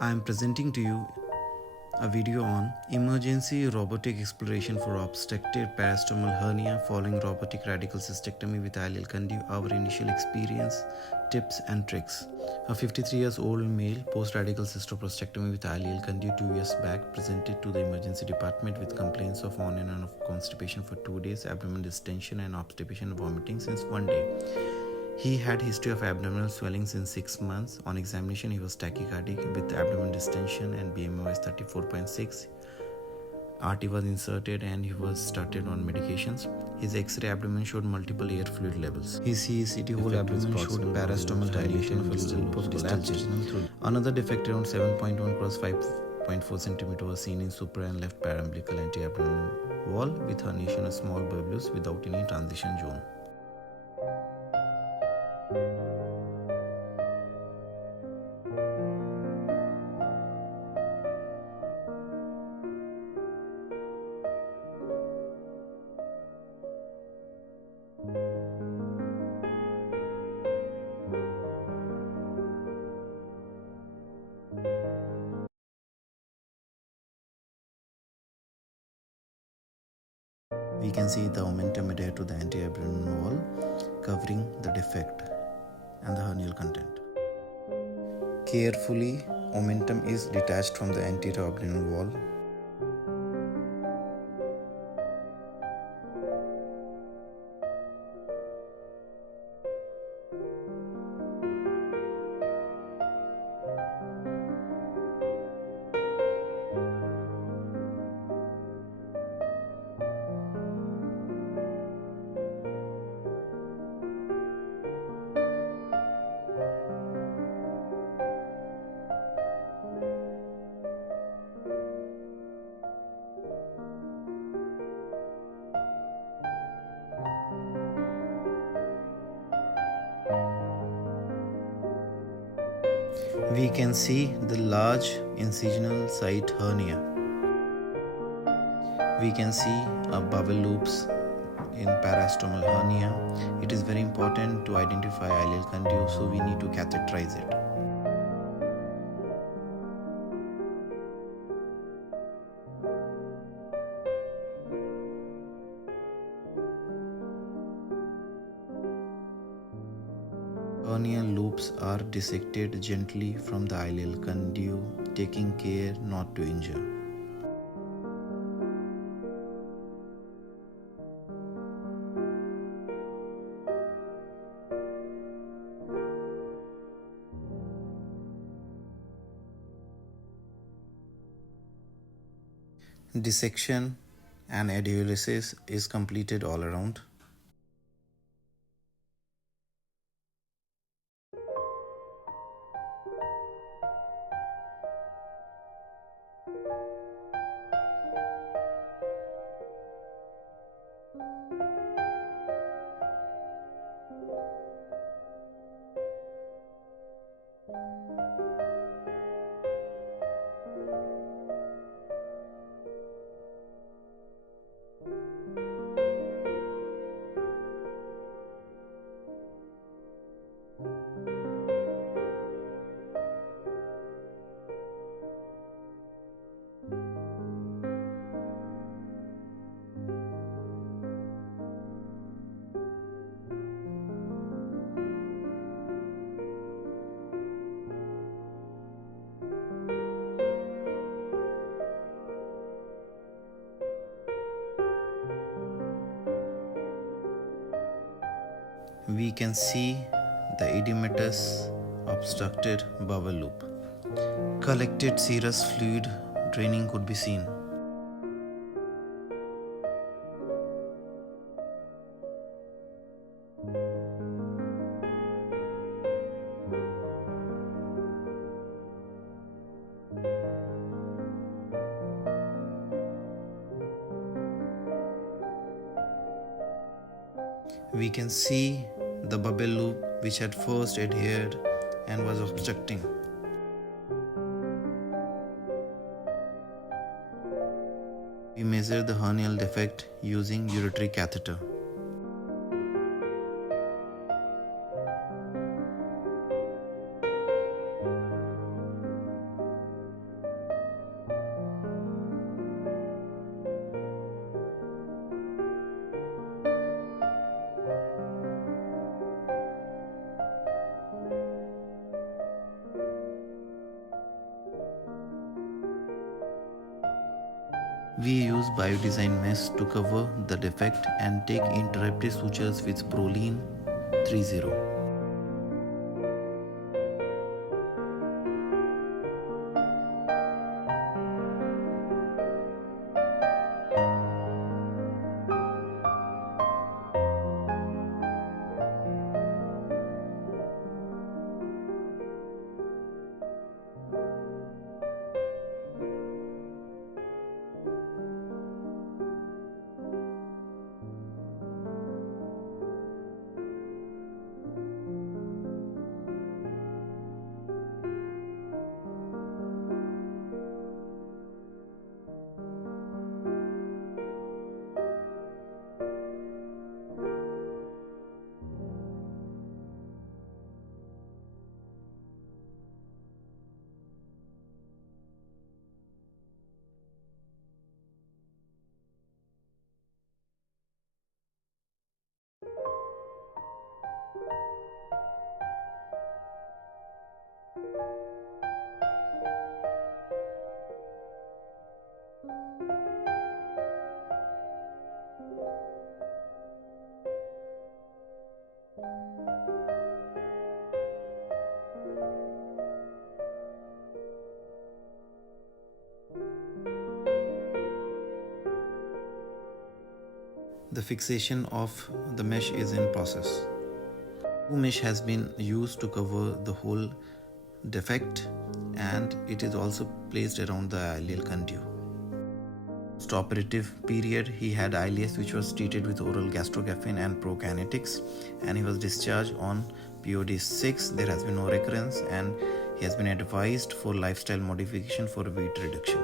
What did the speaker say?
I am presenting to you a video on emergency robotic exploration for obstructed parastomal hernia following robotic radical cystectomy with ileal conduit, our initial experience, tips and tricks. A 53 years old male post-radical cystoprostatectomy with ileal conduit 2 years back presented to the emergency department with complaints of on and off constipation for 2 days, abdominal distension and obstipation and vomiting since 1 day. He had history of abdominal swelling since 6 months. On examination, he was tachycardic with abdominal distension and BMI was 34.6. RT was inserted and he was started on medications. His X-ray abdomen showed multiple air fluid levels. His CECT whole abdomen showed parastomal dilation of a loop of distal jejunum. Another defect around 7.1 cross 5.4 cm was seen in supra and left paraumbilical anti-abdominal wall with herniation of small bulbous without any transition zone. We can see the omentum adhered to the anti-abdominal wall, covering the defect and the hernial content. Carefully, omentum is detached from the anterior abdominal wall. We can see the large incisional site hernia. We can see bowel loops in parastomal hernia. It is very important to identify ileal conduit, so we need to catheterize it. Hernia loops are dissected gently from the ileal conduit, taking care not to injure. Dissection and adheolysis is completed all around. We can see the edematous obstructed bowel loop. Collected serous fluid draining could be seen. We can see the bubble loop which had first adhered and was obstructing. We measure the hernial defect using ureteric catheter. We use biodesign mesh to cover the defect and take interrupted sutures with Prolene 30. The fixation of the mesh is in process. Two mesh has been used to cover the whole defect, and it is also placed around the ileal conduit. Post-operative period, he had ileus which was treated with oral gastrografin and prokinetics, and he was discharged on POD 6. There has been no recurrence, and he has been advised for lifestyle modification for weight reduction.